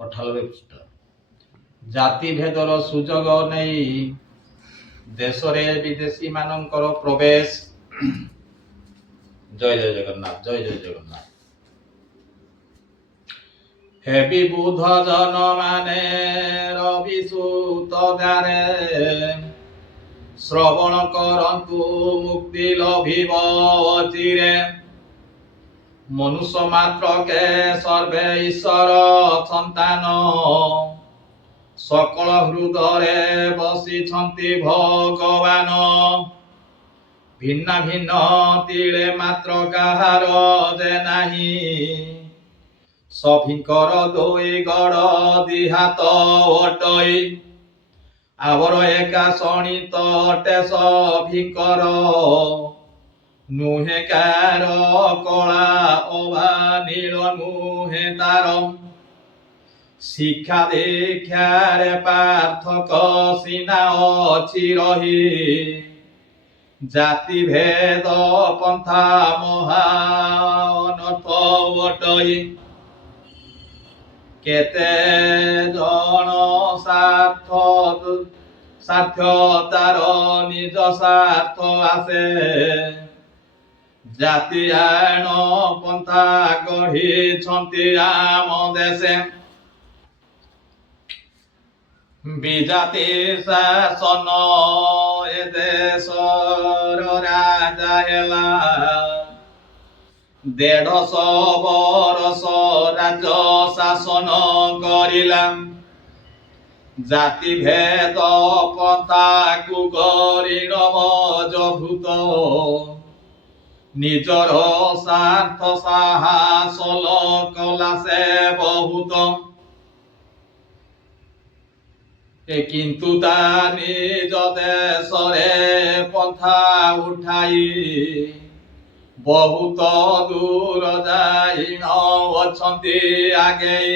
98 পৃষ্ঠা। ଜାତିଭେଦର ସୁଯୋଗ ନେଇ ଦେଶରେ ବିଦେଶୀ ମାନଙ୍କର ପ୍ରବେଶ। ଜୟ ଜୟ ଜଗନ୍ନାଥ, ଜୟ ଜୟ ଜଗନ୍ନାଥ। ହେବି ବୁଧ ଜନ ମାନେ ରବି ସୁତ ଦ୍ୱାରେ, ଶ୍ରବଣ କରନ୍ତୁ ମୁକ୍ତି ଲଭିବ ଚିରେ। ମନୁଷ୍ୟ ମାତ୍ରକେ ସର୍ବେ ଈଶ୍ୱର ସନ୍ତାନ, ସକଳ ହୃଦୟରେ ବସିଛନ୍ତି ଭଗବାନ। ଭିନ୍ନ ଭିନ୍ନ ତିଳେ ମାତ୍ର କାହାର ଯେ ନାହିଁ, ସଭିଙ୍କର ଦୁଇ ଗଡ଼ ଦିହାତ ଅଟଇ। ଆବର ଏକା ଶଣିତ ଅଟେ ସଭିଙ୍କର, ନୁହେଁ କାର କଳା ଅବା ନୀଳ ନୁହେଁ ତାର। ଶିକ୍ଷା ଦୀକ୍ଷାରେ ପାର୍ଥକ ସିନା ଅଛି ରହି, ଜାତି ଭେଦ ପନ୍ଥା ମହା ଅନର୍ଥ ଅଟଇ। କେତେ ଜଣ ସ୍ୱାର୍ଥ ତାର ନିଜ ସ୍ୱାର୍ଥ ଆସେ, ଜାତି ଆଇନ ପନ୍ଥା ଗଢ଼ିଛନ୍ତି ଆମ ଦେଶେ। ବିଜାତି ଶାସନ ଏ ଦେଶର ରାଜା ହେଲା, 150 ବରଷ ରାଜ ଶାସନ କରିଲା। ଜାତି ଭେଦ ପନ୍ଥାକୁ କରିଣ ମଜଭୂତ, ନିଜର ସ୍ୱାର୍ଥ ହାସଲ କଲା ସେ ବହୁତ। କିନ୍ତୁ ତା ନିଜ ଦେଶରେ ପନ୍ଥା ଉଠାଇ, ବହୁତ ଦୂର ଯାଇ ଅଛନ୍ତି ଆଗେଇ।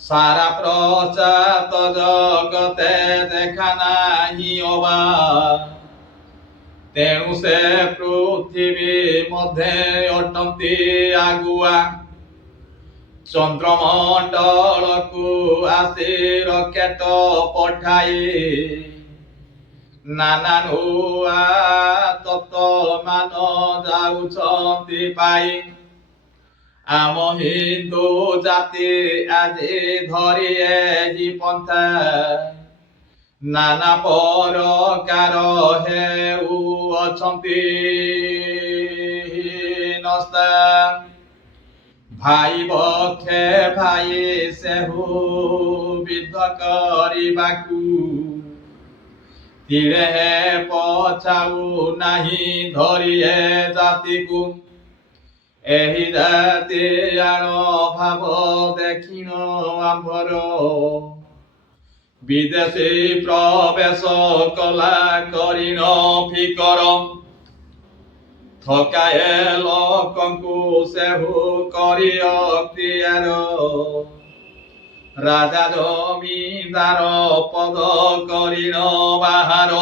ସାରା ପ୍ରଚାତ ଜଗତେ ଦେଖା ନାହିଁ ଅବା, ତେଣୁ ସେ ପୃଥିବୀ ମଧ୍ୟ ଅଟନ୍ତି ଆଗୁଆ। ଚନ୍ଦ୍ରମଣ୍ଡଳକୁ ଆସି ରକେଟ ପଠାଇ, ନାନା ନୂଆ ତତ୍ତ୍ୱ ମାନ ଯାଉଛନ୍ତି ପାଇ। ଆମ ହିନ୍ଦୁ ଜାତି ଆଜି ଧରି ଏହି ପନ୍ଥା, ନାନା ପ୍ରକାର ହେଉଅଛନ୍ତି ହୀନସ୍ତା। ଭାଇ ପକ୍ଷେ ଭାଇ ସେହୁ ବିଦ୍ଧ କରିବାକୁ, ତିଳେ ପଛାଉ ନାହିଁ ଧରି ଏ ଜାତିକୁ। ଏହି ଜାତି ଆଣ ଭାବ ଦେଖିଣ ଆମ୍ଭର, ବିଦେଶୀ ପ୍ରବେଶ କଲା କରିଣ ଫିକର। ଥକାଏ ଲୋକଙ୍କୁ ସେହୁ କରି ଅକ୍ତିଆର, ରାଜା ଜମିଦାର ପଦ କରିଣ ବାହାର।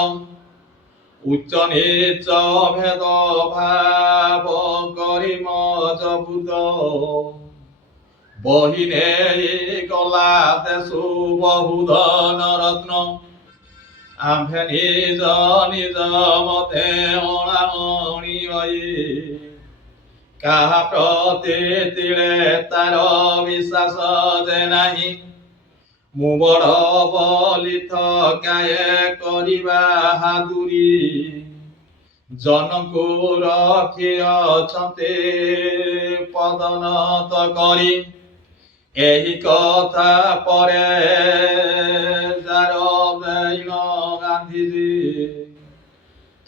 ଉଚ୍ଚ ନୀଚ ଭେଦ ଭାବ କରି ମଜଭୂତ, ବହି ନେଇ ଗଲା ଦେଶୁ ବହୁ ଧନ ରତ୍ନ। ଆମ୍ଭେ ନିଜ ନିଜ ମତେ ଅଣାଅଣି ହୋଇ, କାହା ପ୍ରତି ତିଳେ ତାର ବିଶ୍ୱାସ ଯେ ନାହିଁ। ମୁଁ ବଡ଼ ବୋଲି ଥକାଏ କରିବା ହାଦୁରି, ଜନକୁ ରଖିଅଛନ୍ତି ପଦୋନ୍ନତ କରି। ଏହି କଥା ପରେ ଯାର ଦୈନ ଗାନ୍ଧୀଜୀ,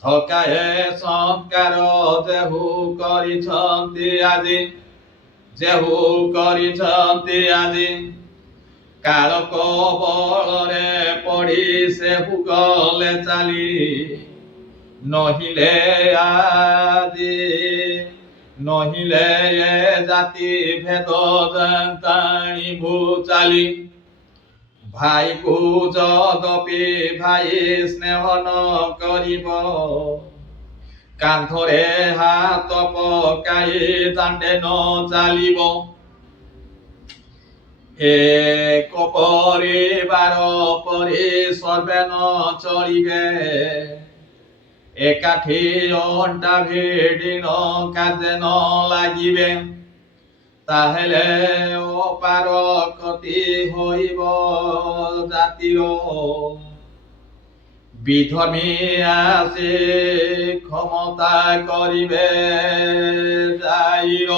ଥକାଏ ସଂସ୍କାର ଯେହୁ କରିଛନ୍ତି ଆଜି। କାଳ କବଳରେ ପଡ଼ି ସେହୁ ଗଲେ ଚାଲି, ନହିଲେ ଏ ଜାତି ଭେଦ ଟାଣିବୁ ଚାଲି। ଭାଇକୁ ଯଦପି ଭାଇ ସ୍ନେହ ନ କରିବ, କାନ୍ଧରେ ହାତ ପକାଇ ଦାଣ୍ଡେ ନ ଚାଲିବ। ଏକ ପରିବାର ପରି ସର୍ବେ ନ ଚଳିବେ, ଏକାଠି ଅଣ୍ଟା ଭିଡ଼ି ନ କାଜେ ନ ଲାଗିବେ, ତାହେଲେ ଅପାର କ୍ଷତି ହୋଇବ ଜାତିର। ବିଧର୍ମୀ ଆସି କ୍ଷମତା କରିବେ ଜାଇର,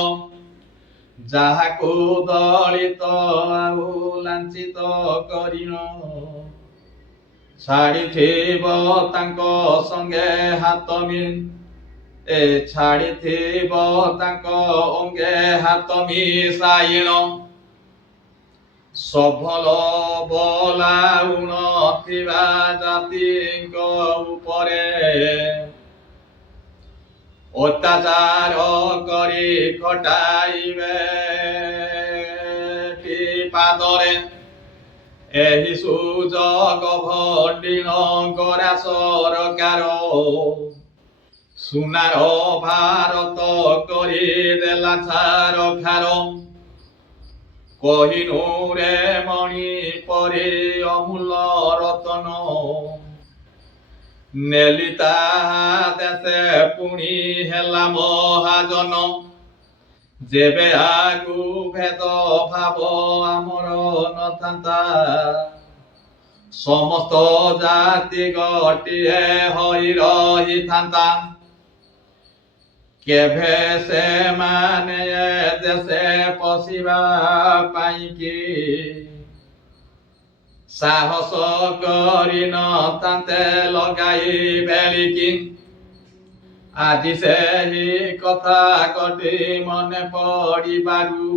ଯାହାକୁ ଦଳିତ ଆଉ ଲାଞ୍ଛିତ କରିନ, ଛାଡ଼ିଥିବ ତାଙ୍କ ସଙ୍ଗେ ହାତ ଛାଡ଼ିଥିବ ତାଙ୍କ ଅଙ୍ଗେ ହାତ ମିଶାଇଣ। ସଫଳ ବଲାଉଣ ଥିବା ଜାତିଙ୍କ ଉପରେ ଅତ୍ୟାଚାର କରି ଖଟାଇବେ ପାଦରେ। ଏହି ସୁଯୋଗ ଭଣ୍ଡିଣ କରା ସରକାର, ସୁନାର ଭାରତ କରିଦେଲା ଛାରଖାର। କୋହିନୂରେ ମଣି ପରି ଅମୂଲ ରତନ, ନେଲି ତାହା ଦେଶେ ପୁଣି ହେଲା ମହାଜନ। ଯେବେ ଆଗୁ ଭେଦ ଭାବ ଆମର ନଥାନ୍ତା, ସମସ୍ତ ଜାତି ଗୋଟିଏ ହୋଇ ରହିଥାନ୍ତା। କେଭେ ସେମାନେ ଏ ଦେଶେ ପଶିବା ପାଇଁକି ସାହସ କରି ନଥାନ୍ତେ ଲଗାଇ ବେଳିକି। ଆଜି ସେହି କଥା ଗୋଟି ମନେ ପଡ଼ିବାରୁ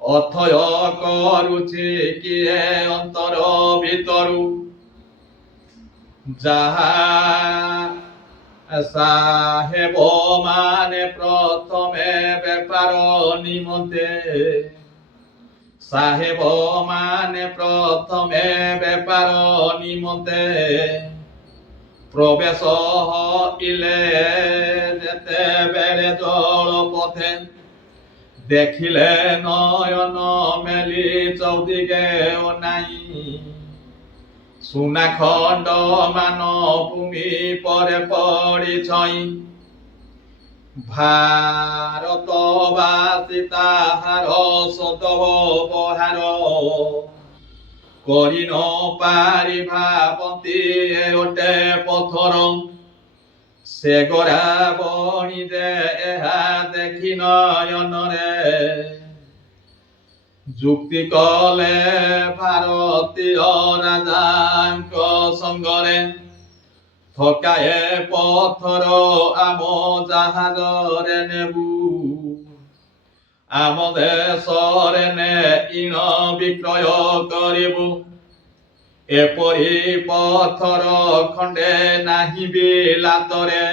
ଅଥୟ କରୁଛି କିଏ ଅନ୍ତର ଭିତରୁ। ଯାହା ସାହେବ ମାନେ ପ୍ରଥମେ ବେପାର ନିମନ୍ତେ, ସାହେବ ମାନେ ପ୍ରଥମେ ବେପାର ନିମନ୍ତେ ପ୍ରବେଶ ହଇଲେ, ଯେତେବେଳେ ଜଳ ପଥେ ଦେଖିଲେ ନୟନ ମେଲି ଚୌଦିକେ ଅନାଇ, ସୁନା ଖଣ୍ଡ ମାନ ଭୂମି ପରେ ପଡ଼ି ଛଇଁ। ଭାରତବାସୀ ତାହାର ସଦ୍ବ୍ୟବହାର କରି ନ ପାରି ଭାବନ୍ତି ଏ ଗୋଟେ ପଥର। ସେ ଗୋରା ବଣି ଯେ ଏହା ଦେଖି ନୟନରେ ଯୁକ୍ତି କଲେ ଭାରତୀୟ ରାଜାଙ୍କ ସଙ୍ଗରେ। ଥକାଏ ପଥର ଆମ ଜାହାଜରେ ନେବୁ, ଆମ ଦେଶରେ ନେଇଣ ବିକ୍ରୟ କରିବୁ। ଏପରି ପଥର ଖଣ୍ଡେ ନାହିଁ ବିଲାତରେ,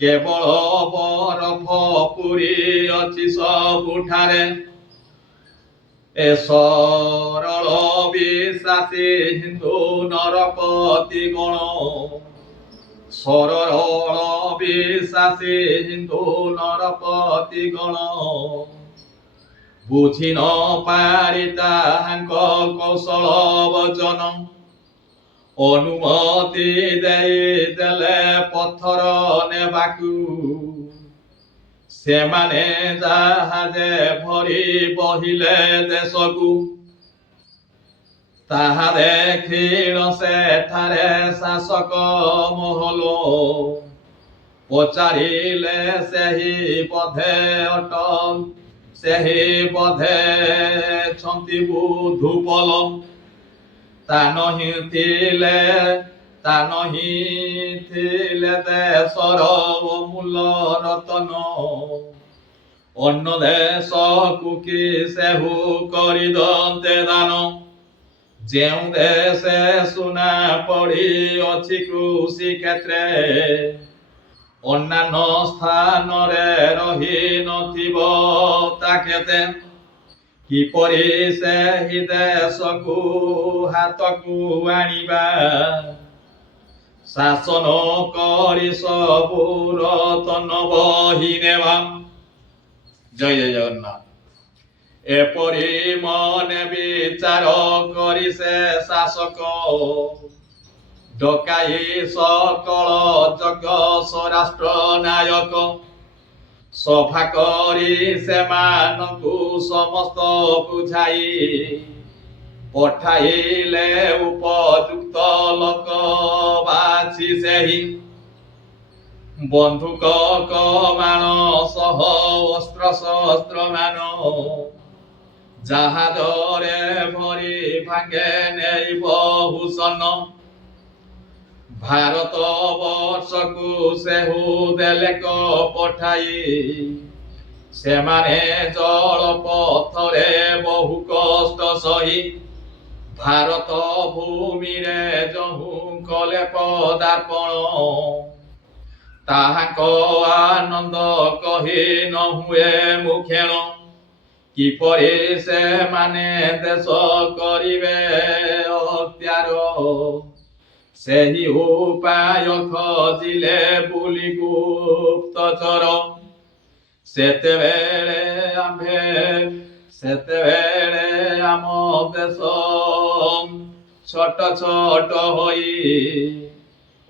କେବଳ ବରଫ ପୁରୀ ଅଛି ସବୁଠାରେ। ଏ ସରଳ ବିଶ୍ୱାସୀ ହିନ୍ଦୁ ନରପତି ଗଣ, ସରଳ ବିଶ୍ୱାସୀ ହିନ୍ଦୁ ନରପତି ଗଣ, ବୁଝି ନ ପାରି ତାହାଙ୍କ କୌଶଳ ବଚନ। ଅନୁମତି ଦେଇଦେଲେ ପଥର ନେବାକୁ, ସେମାନେ ଜାହାଜେ ଭରି ବହିଲେ ଦେଶକୁ। ତାହା ଦେଖିଣ ସେଠାରେ ଶାସକ ମହଲ, ପଚାରିଲେ ସେହି ବୋଧେ ସେହି ବୋଧେ ଛନ୍ତି ବୁଧୁପଲ। ତା ନହିଁ ଥିଲେ ଦେଶର ଅମୂଲ ରତନ, ଅন্য ଦେଶକୁ କି ସେହୁ କରିଦନ୍ତେ ଦାନ। ଯେଉଁ ଦେଶେ ସୁନା ପଡ଼ି ଅଛି କୃଷି କ୍ଷେତ୍ରେ, ଅନ୍ୟାନ୍ୟ ସ୍ଥାନରେ ରହି ନଥିବ ତା କେତେ। କିପରି ସେହି ଦେଶକୁ ହାତକୁ ଆଣିବା, ଶାସନ କରି ସବୁ ରତନ ବହି ନେବା। ଜୟ ଜୟ ଜଗନ୍ନାଥ। ଏପରି ମନେ ବିଚାର କରି ସେ ଶାସକ ଡକାଇ ସକଳ ଯଜ୍ଞ ସ୍ୱରାଷ୍ଟ୍ର ନାୟକ ସଭା କରି ସେମାନଙ୍କୁ ସମସ୍ତ ବୁଝାଇ ପଠାଇଲେ ଉପଯୁକ୍ତ ଲୋକ ବାଛି ସେହି ବନ୍ଧୁକ କମାଣ ସହ ଅସ୍ତ୍ର ଶସ୍ତ୍ର ମାନ ଜାହାଜରେ ଭରି ଭାଙ୍ଗେ ନେଇ ବହୁସନ ଭାରତ ବର୍ଷକୁ ସେହୁ ଦେଲେ ପଠାଇ ସେମାନେ ଜଳ ପଥରେ ବହୁ କଷ୍ଟ ସହି ଭାରତ ଭୂମିରେ ଯହୁ କଲେ ପଦାର୍ପଣ ତାହାଙ୍କ ଆନନ୍ଦ କହି ନ ହୁଏ ମୁଖେଣ କିପରି ସେମାନେ ଦେଶ କରିବେ ଅତ୍ୟାର ସେହି ଉପାୟ ଖୋଜିଲେ ବୁଲି ଗୁପ୍ତଚର ସେତେବେଳେ ଆମ ଦେଶ ଛୋଟ ଛୋଟ ହୋଇ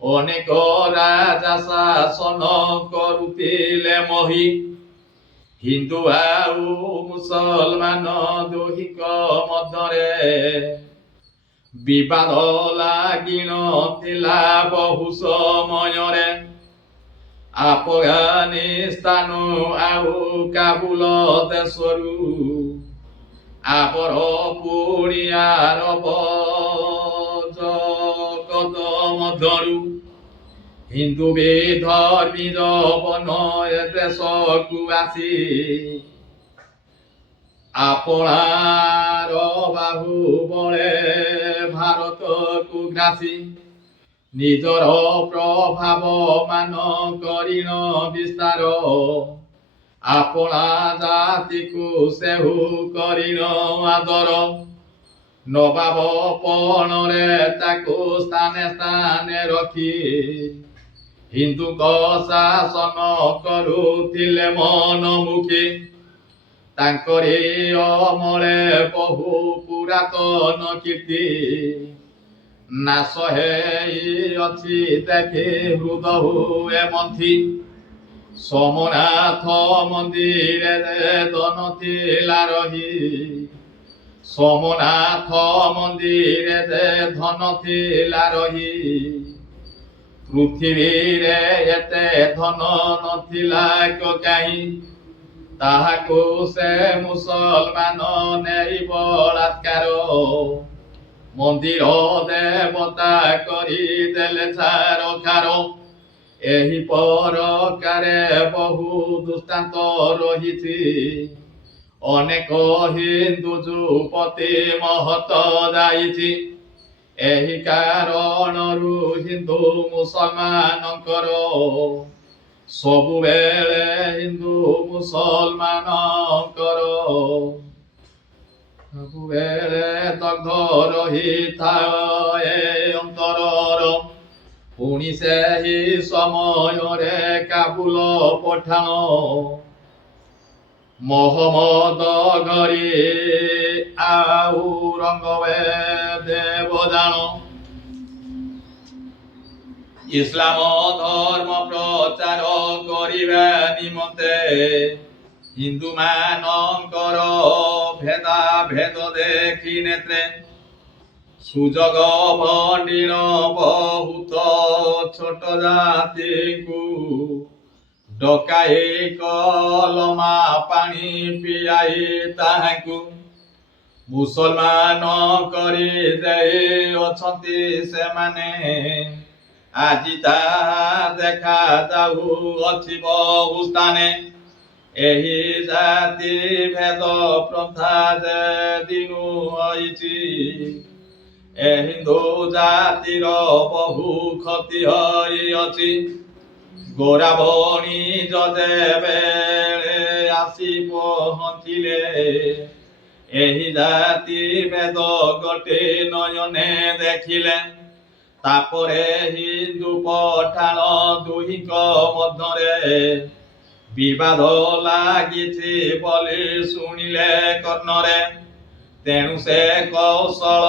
ଅନେକ ରାଜା ଶାସନ କରୁଥିଲେ ମହି ହିନ୍ଦୁ ଆଉ ମୁସଲମାନ ଦୁହିଁଙ୍କ ମଧ୍ୟରେ ବିବାଦ ଲାଗିନଥିଲା ବହୁ ସମୟରେ ଆଫଗାନିସ୍ତାନ ଆଉ କାବୁଲ ଦେଶରୁ ଆମର ପୁଣି ଆରବ ଜଗତ ମଧ୍ୟରୁ ହିନ୍ଦୁ ବିଧର୍ମୀ ଯବନ ଏ ଦେଶକୁ ଆସି ଆପଣାର ବାହୁବଳେ ଭାରତକୁ ଗ୍ରାସୀ ନିଜର ପ୍ରଭାବ ମାନ କରିନ ବିସ୍ତାର ଆପଣା ଜାତିକୁ ସେହୁ କରିନ ଆଦର ନବାବ ପଣରେ ତାକୁ ସ୍ଥାନେ ସ୍ଥାନେ ରଖି ହିନ୍ଦୁଙ୍କ ଶାସନ କରୁଥିଲେ ମନମୁଖୀ ତାଙ୍କରି ଅମଳେ ବହୁ ପୁରାତନ କୀର୍ତ୍ତି ନାଶ ହେଇଅଛି ଦେଖି ହୃଦ ହୁଏ ମନ୍ଥି ସୋମନାଥ ମନ୍ଦିରରେ ଧନ ଥିଲା ରହି ସୋମନାଥ ମନ୍ଦିରରେ ଧନ ଥିଲା ରହି ପୃଥିବୀରେ ଏତେ ଧନ ନଥିଲା କାହିଁ ତାହାକୁ ସେ ମୁସଲମାନ ନେଇ ବଳାତ୍କାର ମନ୍ଦିର ଦେବତା କରିଦେଲେ ଛାରଖାର ଏହି ପ୍ରକାରେ ବହୁ ଦୃଷ୍ଟାନ୍ତ ରହିଛି ଅନେକ ହିନ୍ଦୁ ଯୁବତୀ ମହତ ଯାଇଛି ଏହି କାରଣରୁ ହିନ୍ଦୁ ମୁସଲମାନଙ୍କର ସବୁବେଳେ ହିନ୍ଦୁ ମୁସଲମାନଙ୍କର ସବୁବେଳେ ଦଗ୍ଧ ରହିଥାଏ ଅନ୍ତରର ପୁଣି ସେହି ସମୟରେ କାବୁଲ ପଠାଣ ମହମ୍ମଦ ଘରି ଆଉ ରଙ୍ଗବେ ଦେବଦାନ ଇସଲାମ ଧର୍ମ ପ୍ରଚାର କରିବା ନିମନ୍ତେ ହିନ୍ଦୁ ମାନଙ୍କର ଭେଦ ଦେଖି ନେତ୍ରେ ସୁଯୋଗ ଭଣ୍ଡିଣ ବହୁତ ଛୋଟ ଜାତିକୁ ଡକାଇ କଲମା ପାଣି ପିଆଇ ତାହାଙ୍କୁ ମୁସଲମାନ କରି ଦେଇ ଅଛନ୍ତି ସେମାନେ ଆଜି ତାହା ଦେଖା ଯାଉଅଛି ବହୁ ସ୍ଥାନେ ଏହି ଜାତି ଭେଦ ପ୍ରଥା ଯେ ଦିନୁ ହୋଇଛି ଏ ହିନ୍ଦୁ ଜାତିର ବହୁ କ୍ଷତି ହୋଇଅଛି ଗୋରା ବଣିଜ ଯେବେଳେ ଆସି ପହଞ୍ଚିଲେ ଏହି ଜାତି ଭେଦ ଗୋटे ନୟନେ ଦେଖିଲେ ତାପରେ ହିନ୍ଦୁ ପଠାଣ ଦୁହିଁଙ୍କ ମଧ୍ୟରେ ବିବାଦ ଲାଗିଛି ବୋଲି ଶୁଣିଲେ କର୍ଣ୍ଣରେ, ତେଣୁ ସେ କୌଶଳ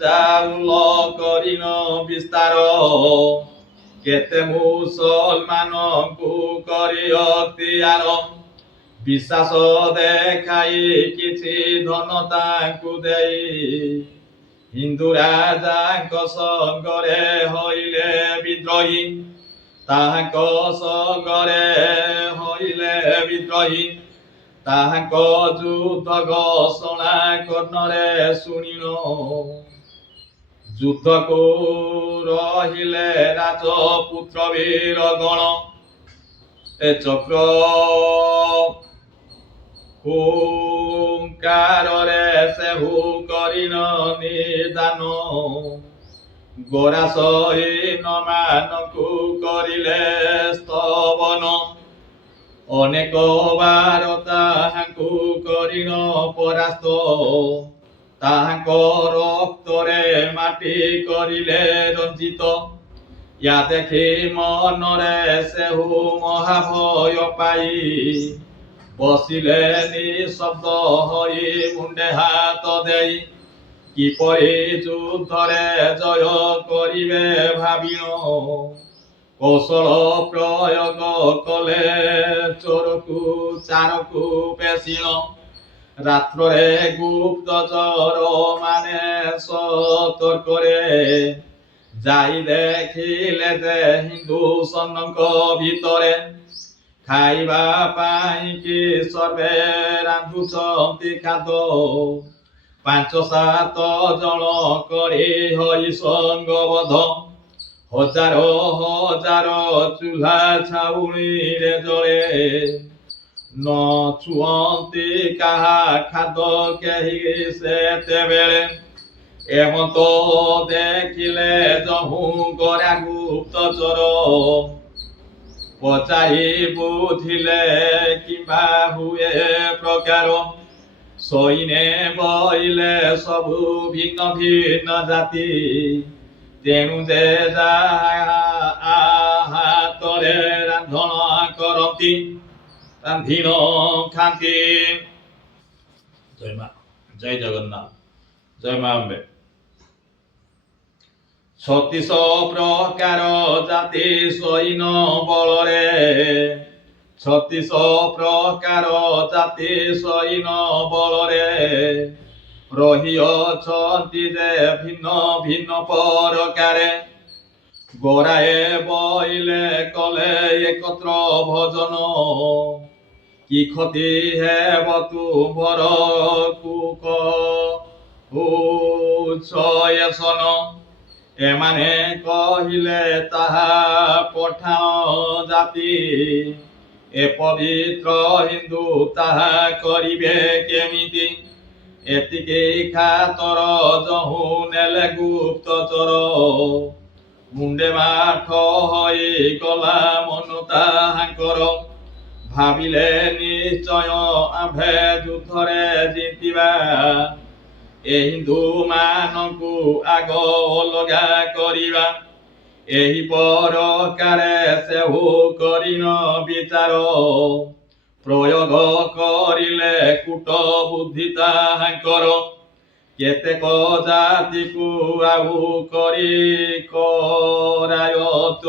ଜାଉଲ କରିନ ବିସ୍ତାର, କେତେ ମୁସଲମାନଙ୍କୁ କରି ଅକ୍ତିଆର, ବିଶ୍ୱାସ ଦେଖାଇ କିଛି ଧନ ତାଙ୍କୁ ଦେଇ, ହିନ୍ଦୁ ରାଜାଙ୍କ ସଙ୍ଗରେ ହୋଇଲେ ବିଦ୍ରୋହୀ, ତାହାଙ୍କ ସଙ୍ଗରେ ହୋଇଲେ ବିଦ୍ରୋହୀ, ତାହାଙ୍କ ଯୁଦ୍ଧ ଘୋଷଣା କର୍ଣ୍ଣରେ ଶୁଣିନ, ଯୁଦ୍ଧକୁ ରହିଲେ ରାଜପୁତ୍ର ବୀର ଗଣ, ଏ ଚକ୍ର ହୁଙ୍କାରରେ ସେହୁ କରିନ ନିଦାନ, ଗୋରା ସୈନ୍ୟମାନଙ୍କୁ କରିଲେ ସ୍ତବନ, ଅନେକ ବାର ତାହାଙ୍କୁ କରିନ ପରାସ୍ତ, ତାହାଙ୍କ ରକ୍ତରେ ମାଟି କରିଲେ ରଞ୍ଜିତ, ୟା ଦେଖି ମନରେ ସେହୁ ମହାଭୟ ପାଇ, ବସିଲେ ନିଶବ୍ଦ ହୋଇ ମୁଣ୍ଡେ ହାତ ଦେଇ, କିପରି ଯୁଦ୍ଧରେ ଜୟ କରିବେ ଭାବିଣ, କୌଶଳ ପ୍ରୟୋଗ କଲେ ଚୋରକୁ ଚାରକୁ ପେଶିଣ, ରାତ୍ରରେ ଗୁପ୍ତଚର ମାନେ ସତର୍କରେ ଯାଇ ଦେଖିଲେ ଯେ ହିନ୍ଦୁ ସୈନ୍ୟଙ୍କ ଭିତରେ, ଖାଇବା ପାଇଁ କି ସର୍ବେ ରାନ୍ଧୁଛନ୍ତି ଖାଦ୍ୟ, 5-7 ଜଣ କରି ହୋଇ ସଙ୍ଗବଦ୍ଧ, ହଜାର ହଜାର ଚୁଲ୍ହା ଛାଉଣିରେ ଜଳେ, ନ ଛୁଅନ୍ତି କାହା ଖାଦ୍ୟ କେହି ସେତେବେଳେ, ଏମନ୍ତ ଦେଖିଲେ ଯହୁଁ ଗୋରା ଗୁପ୍ତଚର, ପଚାରି ବୁଝିଲେ କିମ୍ବା ହୁଏ ପ୍ରକାର, ସଇନେ ବଇଲେ ସବୁ ଭିନ୍ନ ଭିନ୍ନ ଜାତି, ତେଣୁ ଯେ ଯାହା ହାତରେ ରାନ୍ଧଣ କରନ୍ତି, ରାନ୍ଧିଣ ଖାନ୍ତି। ଜୟ ମା, ଜୟ ଜଗନ୍ନାଥ, ଜୟ ମା ଅମ୍ବେ। 36 ପ୍ରକାର ଜାତି ସୈନ୍ୟ ବଳରେ, 36 ପ୍ରକାର ଜାତି ସୈନ୍ୟ ବଳରେ, ରହିଅଛନ୍ତି ଯେ ଭିନ୍ନ ଭିନ୍ନ ପ୍ରକାରେ, ଗୋରାଏ ବଇଲେ କଲେ ଏକତ୍ର ଭୋଜନ, କି କ୍ଷତି ହେବ ତୁମ୍ଭର କୁକହୁଛ ଏସନ, ଏମାନେ କହିଲେ ତାହା ପଠାଣ ଜାତି, ଏ ପବିତ୍ର ହିନ୍ଦୁ ତାହା କରିବେ କେମିତି, ଏତିକି ଖାତର ଯହୁଁ ନେଲେ ଗୁପ୍ତଚର, ମୁଣ୍ଡେ ମାଠ ହୋଇ ଗଲା ମନ ତାହାଙ୍କର, ଭାବିଲେ ନିଶ୍ଚୟ ଆମ୍ଭେ ଯୁଦ୍ଧରେ ଜିତିବା, ଏ ହିନ୍ଦୁ ମାନଙ୍କୁ ଆଗ ଅଲଗା କରିବା, ଏହି ପ୍ରକାରେ ସେହୁ କରିନ ବିଚାର, ପ୍ରୟୋଗ କରିଲେ କୂଟ ବୁଦ୍ଧି ତାହାଙ୍କର, କେତେକ ଜାତିକୁ ଆଉ କରି କରାୟତ,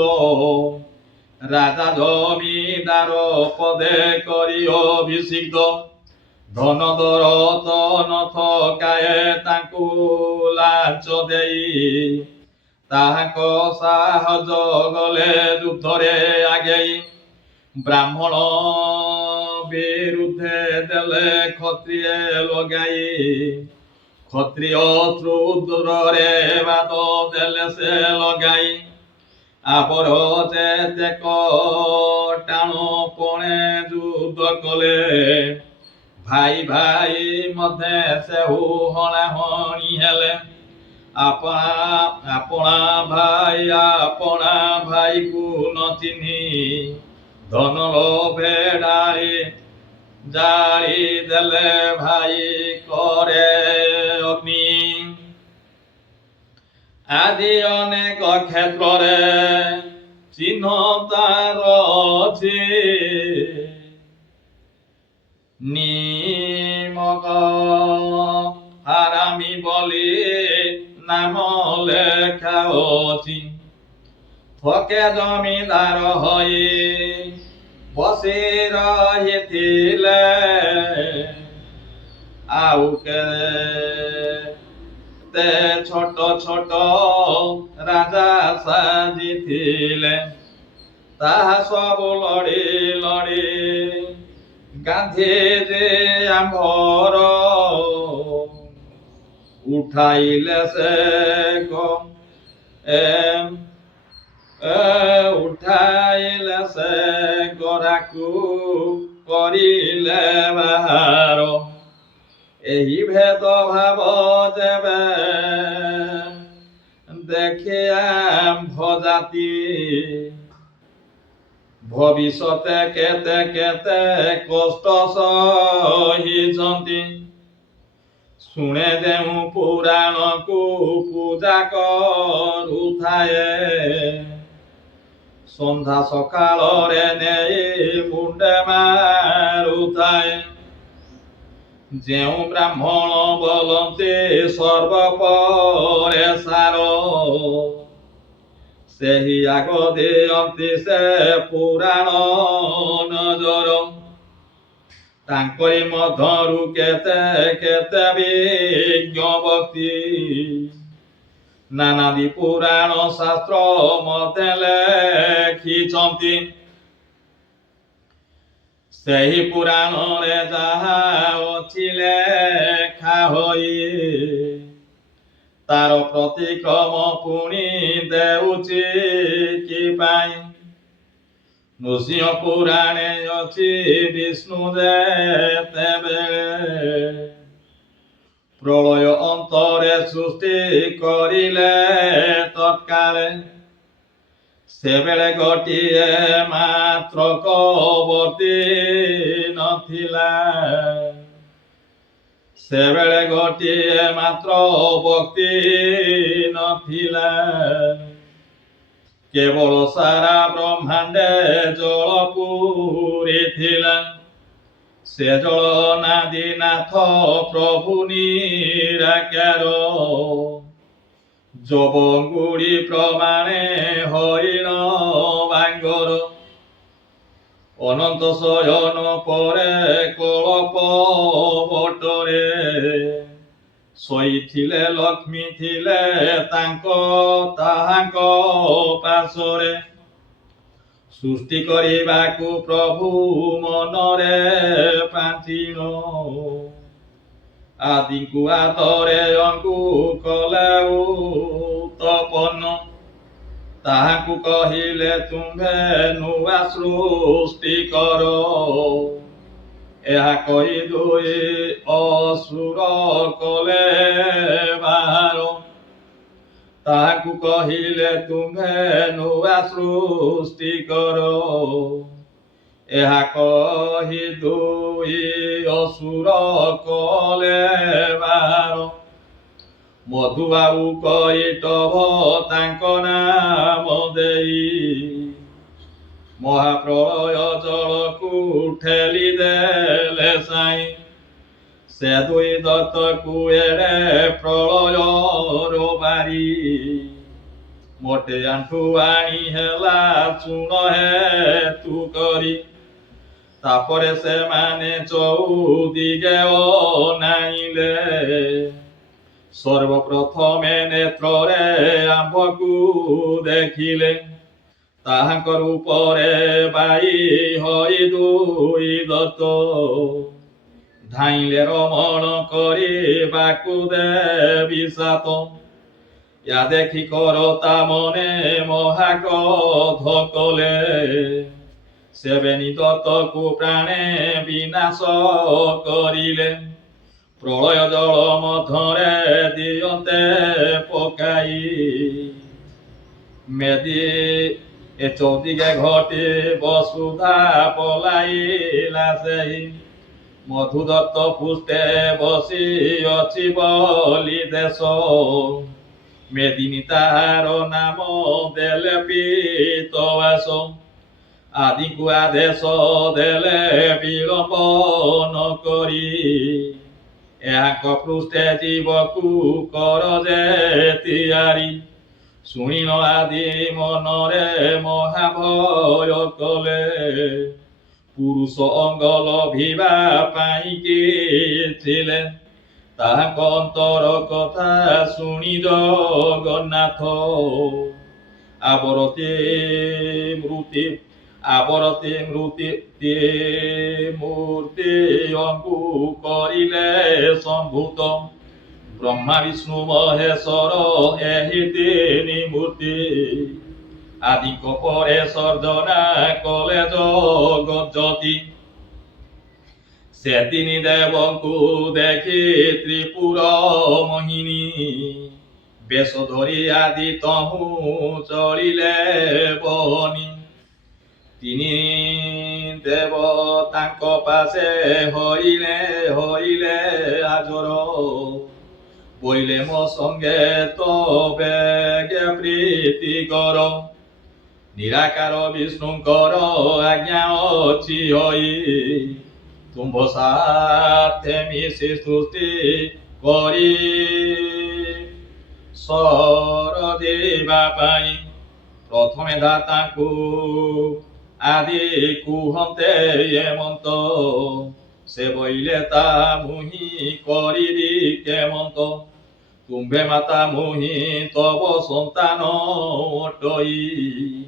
ରାଜା ଜମିଦାର ପଦେ କରି ଅଭିଷିକ୍ତ, ଧନ ଦରତନ ଥକାଏ ତାଙ୍କୁ ଲାଞ୍ଚ ଦେଇ, ତାହାଙ୍କ ସାହସ ଗଲେ ଯୁଦ୍ଧରେ ଆଗେଇ, ବ୍ରାହ୍ମଣ ବିରୁଦ୍ଧେ ଦେଲେ କ୍ଷତ୍ରିୟ ଲଗାଇ, କ୍ଷତ୍ରିୟ ତ୍ରୁଦ୍ରରେ ବାଦ ଦେଲେ ସେ ଲଗାଇ, ଆପର ଯେତେକ ଟାଣ ପଣେ ଯୁଦ୍ଧ କଲେ, ଭାଇ ଭାଇ ମଧ୍ୟେ ସେହୁ ହଣାହଣି ହେଲେ, ଆପଣା ଭାଇକୁ ନ ଚିହ୍ନି, ଧନ ଲୋଭେ ଜାଳି ଦେଲେ ଭାଇ করে অগ্নি। ଆଜି ଅନେକ କ୍ଷେତ୍ରରେ চিহ্ন তার ଅଛି নিমক হারামি বলি নাম লেখা ଅଛି ଥକେ ଜମିଦାର ହୋଇ ବସି ରହିଥିଲେ ଆଉ କେତେ ଛୋଟ ଛୋଟ ରାଜା ସାଜିଥିଲେ ତାହା ସବୁ ଲଢ଼ି ଲଢ଼ି ଗାନ୍ଧୀଜୀ ଆମ୍ଭର ଉଠାଇଲେ ସେ ଉଠାଇଲେ ସେ ଗରାକୁ କରିଲେ ବାହାର ଏହି ଭେଦ ଭାବ ଯେବେ ଦେଖି ଆମ୍ଭ ଜାତି ଭବିଷ୍ୟତେ କେତେ କେତେ କଷ୍ଟ ସହିଛନ୍ତି ଶୁଣେ ଯେଉଁ ପୁରାଣକୁ ପୂଜା କରୁଥାଏ ସନ୍ଧ୍ୟା ସକାଳରେ ନେଇ ମୁଣ୍ଡେ ମାରୁଥାଏ ଯେଉଁ ବ୍ରାହ୍ମଣ ବୋଲନ୍ତି ସର୍ବପରେ ସାର ସେହି ଆଗ ଦିଅନ୍ତି ସେ ପୁରାଣ ନଜର ତାଙ୍କରି ମଧ୍ୟରୁ କେତେ କେତେ ବିଜ୍ଞ ବ୍ୟକ୍ତି ନାନାଦି ପୁରାଣ ଶାସ୍ତ୍ର ମତେ ଲେଖିଛନ୍ତି ସେହି ପୁରାଣରେ ଯାହା ଅଛି ଲେଖା ହୋଇ ତାର ପ୍ରତିକ୍ରମ ପୁଣି ଦେଉଛି କି ପାଇଁ ନୃସିଂହ ପୁରାଣେ ଅଛି ବିଷ୍ଣୁ ଯେତେବେଳେ ପ୍ରଳୟ ଅନ୍ତରେ ସୃଷ୍ଟି କରିଲେ ତତ୍କାଳେ ସେବେଳେ ଗୋଟିଏ ମାତ୍ର କବର୍ତ୍ତୀ ନଥିଲା ସେବେଳେ ଗୋଟିଏ ମାତ୍ର ଭକ୍ତି ନଥିଲା କେବଳ ସାରା ବ୍ରହ୍ମାଣ୍ଡେ ଜଳ ପୂରିଥିଲା ସେ ଜଳ ନାଦିନାଥ ପ୍ରଭୁ ନିରାକାର ଯବଙ୍ଗୁଡ଼ି ପ୍ରମାଣେ ହରିଣ ବାଙ୍ଗର ଅନନ୍ତ ଶୟନ ପରେ କଳ୍ପ ବଟରେ ଶୋଇଥିଲେ ଲକ୍ଷ୍ମୀ ଥିଲେ ତାହାଙ୍କ ପାଶରେ ସୃଷ୍ଟି କରିବାକୁ ପ୍ରଭୁ ମନରେ ପାଞ୍ଚିଣ ଆଦିଙ୍କୁ ଆଦରେ ଅଙ୍କୁ କଲେ ଉତ୍ତପନ ତାହାକୁ କହିଲେ ତୁମ୍ଭେ ନୂଆ ସୃଷ୍ଟି କର ଏହା କହି ଦୁଇ ଅସୁର କଲେ ବାହାର ତାହାକୁ କହିଲେ ତୁମ୍ଭେ ନୂଆ ସୃଷ୍ଟି କର ଏହା କହି ଦୁଇ ଅସୁର କଲେ ବାହାର ମଧୁ ଆଉ କୈଟଭ ତାଙ୍କ ନାମ ଦେଇ ମହାପ୍ରଳୟ ଜଳକୁ ଠେଲି ଦେଲେ ସାଇଁ ସେ ଦୁଇ ଦତ୍ତକୁ ଏଡ଼େ ପ୍ରଳୟର ବାରି ମୋଟେ ଆଣ୍ଠୁ ଆଣି ହେଲା ଚୂଣ ହେତୁ କରି ତାପରେ ସେମାନେ ଚଉଦିଗେ ଅନାଇଲେ ସର୍ବପ୍ରଥମେ ନେତ୍ରରେ ଆମ୍ଭକୁ ଦେଖିଲେ ତାହାଙ୍କ ରୂପରେ ବାଇ ହୋଇ ଦୁଇ ଦତ୍ତ ଧାଇଁଲେ ରମଣ କରିବାକୁ ଦେବୀ ସାତ ୟା ଦେଖି କରତା ମନେ ମହାକ୍ରୋଧ କଲେ ସେବେନି ଦତ୍ତକୁ ପ୍ରାଣେ ବିନାଶ କରିଲେ ପ୍ରଳୟ ଜଳ ମଧ୍ୟରେ ଦିଅନ୍ତେ ପକାଇ ମେଦି ଏ ଚୌଦିକେ ଘଟି ବସୁଧା ପଲାଇଲା ସେହି ମଧୁଦତ୍ତ ପୃଷ୍ଠେ ବସି ଅଛି ବୋଲି ଦେଶ মেদিনী তাହାର ନାମ ଦେଲେ ପିତବାସ। ଆଦିଙ୍କୁ ଆଦେଶ ଦେଲେ ବିଳମ୍ବ ନ କରି। ଏହାଙ୍କ ପୃଷ୍ଠେ ଜୀବକୁ କର ଯେ ତିଆରି। ଶୁଣିଲ ଆଦି ମନରେ ମହାଭୟ କଲେ। ପୁରୁଷ ଅଙ୍ଗ ଲଭିବା ପାଇଁକି ଥିଲେ। ତାହାଙ୍କ ଅନ୍ତର କଥା ଶୁଣି ଜଗନ୍ନାଥ। ଆବରତେ ମୂର୍ତ୍ତି ଅଙ୍କୁ କରିଲେ ସମ୍ଭୂତ। ବ୍ରହ୍ମା ବିଷ୍ଣୁ ମହେଶ୍ୱର ଏହି ତିନି ମୂର୍ତ୍ତି। ଆଦିଙ୍କ ପରେ ସର୍ଜନା କଲେ ଜଗଜ୍ୟୋତି। ସେ ତିନି ଦେବଙ୍କୁ ଦେଖି ତ୍ରିପୁର ମୋହିନୀ। ବେଶ ଧରି ଆଦି ତହୁଁ ଚଳିଲେ ବନି। ତିନି ଦେବ ତାଙ୍କ ପାଶେ ହଇଲେ ଆଜର। ବୋଇଲେ ମୋ ସଙ୍ଗେ ତ ବେଗେ ପ୍ରୀତି କର। ନିରାକାର ବିଷ୍ଣୁଙ୍କର ଆଜ୍ଞା ଅଛି ହୋଇ। ତୁମ୍ଭ ସାଥେ ମିଶି ସୃଷ୍ଟି କରି ସର ଯିବା ପାଇଁ। ପ୍ରଥମେ ଦାତାଙ୍କୁ ଆଦି କୁହନ୍ତେ ଏମନ୍ତ। ସେ ବୋଇଲେ ତା ମୁହିଁ କରିବି କେମନ୍ତ। ତୁମ୍ଭେ ମାତା ମୁହିଁ ତବ ସନ୍ତାନ ଅଟଇ।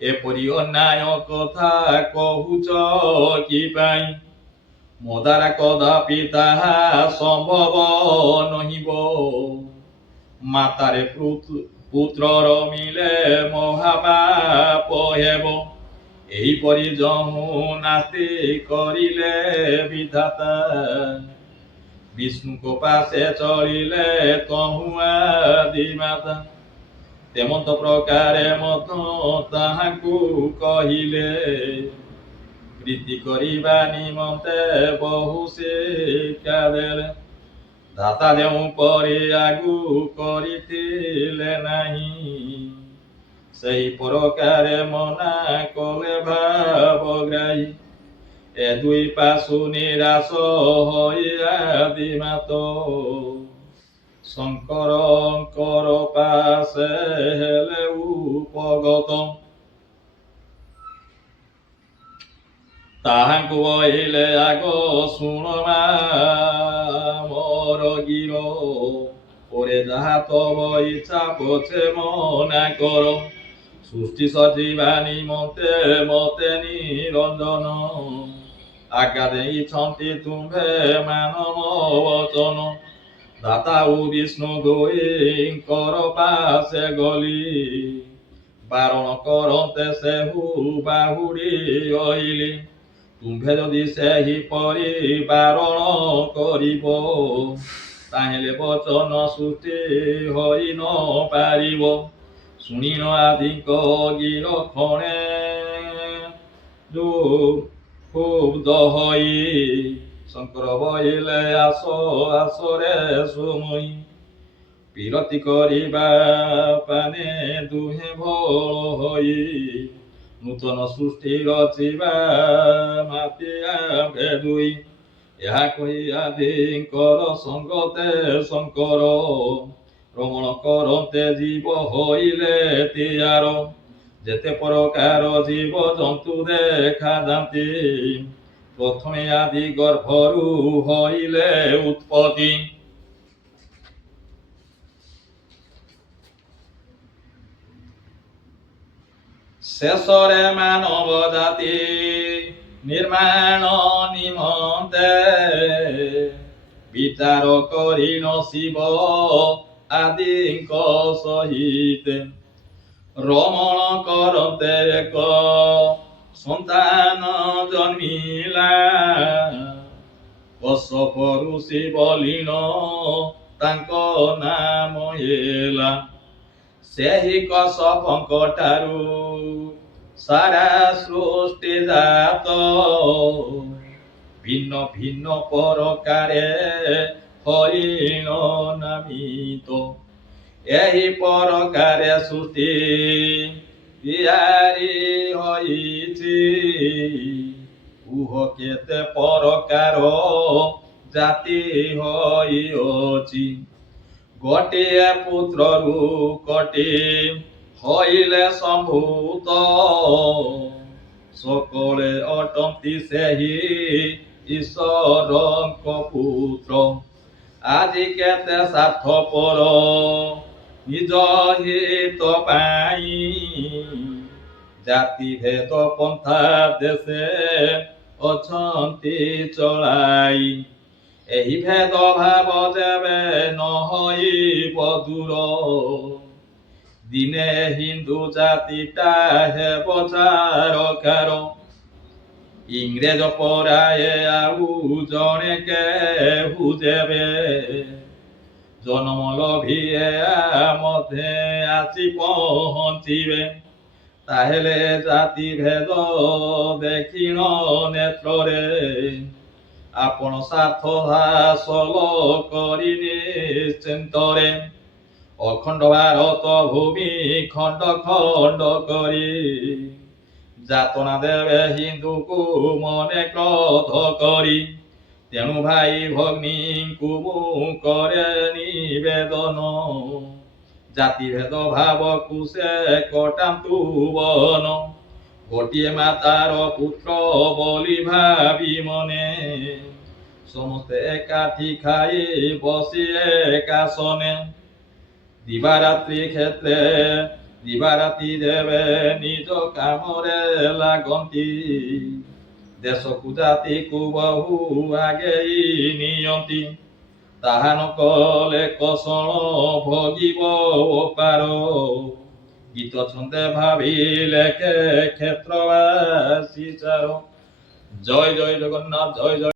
ଏପରି ଅନ୍ୟାୟ କଥା କହୁଛ କି ପାଇଁ? ମୋ ଦ୍ୱାରା କଦାପି ତାହା ସମ୍ଭବ ନହିବ। ମାତାରେ ପୁତ୍ରର ମିଳେ ମହାପାପ ହେବ। ଏହିପରି ଯହୁଁ ନାସ୍ତି କରିଲେ ବିଧାତା। ବିଷ୍ଣୁଙ୍କ ପାଶେ ଚଳିଲେ ତହୁଁ ଆଦି ମାତା। ତେମନ୍ତ ପ୍ରକାରେ ମଧ୍ୟ ତାହାଙ୍କୁ କହିଲେ। ପ୍ରୀତି କରିବା ନିମନ୍ତେ ବହୁ ଶିକ୍ଷା ଦେଲେ। ଦାତା ଯେଉଁ ପରି ଆଗୁ କରିଥିଲେ ନାହିଁ। ସେହି ପ୍ରକାରେ ମନା କଲେ ଭାବଗ୍ରାହୀ। ଏ ଦୁଇ ପାଶୁ ନିରାଶ ହୋଇ ଆଦି ମାତ। ଶଙ୍କରଙ୍କର ପାଶେ ହେଲେ ଉପଗତ। ତାହାଙ୍କୁ କହିଲେ ଆଗ ଶୁଣ ମା ମୋର ଗିର। ପରେ ଯାହା ତବ ଇଚ୍ଛା ପଛେ ମନା କର। ସୃଷ୍ଟି ସଜିବା ନିମନ୍ତେ ମତେ ନିରଞ୍ଜନ। ଆଜ୍ଞା ଦେଇଛନ୍ତି ତୁମ୍ଭେ ମାନବ ବଚନ। ଦାତା ଓ ବିଷ୍ଣୁ ଦୁହିଁଙ୍କର ପାଶେ ଗଲି। ବାରଣ କରନ୍ତେ ସେହୁ ବାହୁଡ଼ି ଅଇଲି। ତୁମ୍ଭେ ଯଦି ସେହିପରି ବାରଣ କରିବ। ତାହେଲେ ବଚନ ସୃଷ୍ଟି ହୋଇ ନ ପାରିବ। ଶୁଣିନ ଆଦିଙ୍କ ଗିର ଖଣେ ক্ষুব্ধ ହୋଇ। ଶଙ୍କର ବୋଇଲେ ଆସ ଆସରେ ସୁମୁଇ। ବିରତି କରିବା ପାନେ ଦୁହେଁ ଭୋଳ ହୋଇ। ନୂତନ ସୃଷ୍ଟି ରଚିବା ମାତି ଆମ୍ଭେ ଦୁଇ। ଏହା କହି ଆଦିଙ୍କର ସଙ୍ଗତେ ଶଙ୍କର। ରମଣ କରନ୍ତେ ଜୀବ ହୋଇଲେ ତିଆର। ଯେତେ ପ୍ରକାର ଜୀବ ଜନ୍ତୁ ଦେଖାଯାନ୍ତି। ପ୍ରଥମେ ଆଦି ଗର୍ଭରୁ ହୋଇଲେ ଉତ୍ପତ୍ତି। ଶେଷରେ ମାନବ ଜାତି ନିର୍ମାଣ ନିମନ୍ତେ। ବିଚାର କରିନ ଶିବ ଆଦିଙ୍କ ସହିତ। ରମଣ କରନ୍ତେ ଏକ ସନ୍ତାନ ଜନ୍ମିଲା। କଶ୍ୟପରୁ ଶିବ ଲୀନ ତାଙ୍କ ନାମ ହେଲା। ସେହି କଶ୍ୟପଙ୍କ ଠାରୁ ସାରା ସୃଷ୍ଟି ଜାତ। ଭିନ୍ନ ଭିନ୍ନ ପ୍ରକାରେ ହରିଣ ନାମିତ। ଏହି ପ୍ରକାରେ ସୃଷ୍ଟି ତିଆରି ହୋଇଛି। କୁହ କେତେ ପ୍ରକାର ଜାତି ହୋଇଅଛି। ଗୋଟିଏ ପୁତ୍ରରୁ କୋଟି ହଇଲେ ସମ୍ଭୂତ। সকলে ଅଟନ୍ତି ସେହି ଈଶ୍ୱରଙ୍କ ପୁତ୍ର। ଆଜି କେତେ ସ୍ୱାର୍ଥପର ନିଜ ହିତ ପାଇଁ। ଜାତି ଭେଦ ପନ୍ଥା ଦେଶେ ଅଛନ୍ତି ଚଳାଇ। ଏହି ଭେଦ ଭାବ ଯେବେ ନ ହୋଇବ ଦୂର। ଦିନେ ହିନ୍ଦୁ ଜାତିଟା ହେବ ଛାରକାର। ଇଂରେଜ ପରାଏ ଆଉ ଜଣେ କେହୁ ଯେବେ ଜନମ ଲୋଭିଏ ମଧ୍ୟେ ଆସି ପହଞ୍ଚିବେ। ତାହେଲେ ଜାତି ଭେଦ ଦେଖିଣ ନେତ୍ରରେ ଆପଣ ସ୍ୱାର୍ଥ ହାସଲ କରି ନିଶ୍ଚିନ୍ତରେ। ଅଖଣ୍ଡ ଭାରତ ଭୂମି ଖଣ୍ଡ ଖଣ୍ଡ କରି ଯାତନା ଦେବେ ହିନ୍ଦୁକୁ ମନେ କ୍ରୋଧ କରି। ତେଣୁ ଭାଇ ଭଗ୍ନୀଙ୍କୁ ମୁଁ କରେ ନିବେଦନ। ଜାତି ଭେଦ ଭାବକୁ ସେ କଟାନ୍ତୁ ବନ। ଗୋଟିଏ ମାତାର ପୁତ୍ର ବୋଲି ଭାବି ମନେ ସମସ୍ତେ ଏକାଠି ଖାଇ ବସି ଏକାସନେ। ଦିବାରାତ୍ରି କ୍ଷେତ୍ରେ ଦିବାରାତି ଯେବେ ନିଜ କାମରେ ଲାଗନ୍ତି। ଦେଶକୁ ଜାତିକୁ ବହୁ ଆଗେଇ ନିଅନ୍ତି। ତାହା ନ କଲେ କଷଣ ଭୋଗିବ ଓପାର। ଗୀତ ଛନ୍ଦେ ଭାବିଲେ କ୍ଷେତ୍ରବାସୀ ଚାର। ଜୟ ଜୟ ଜଗନ୍ନାଥ, ଜୟ ଜୟ।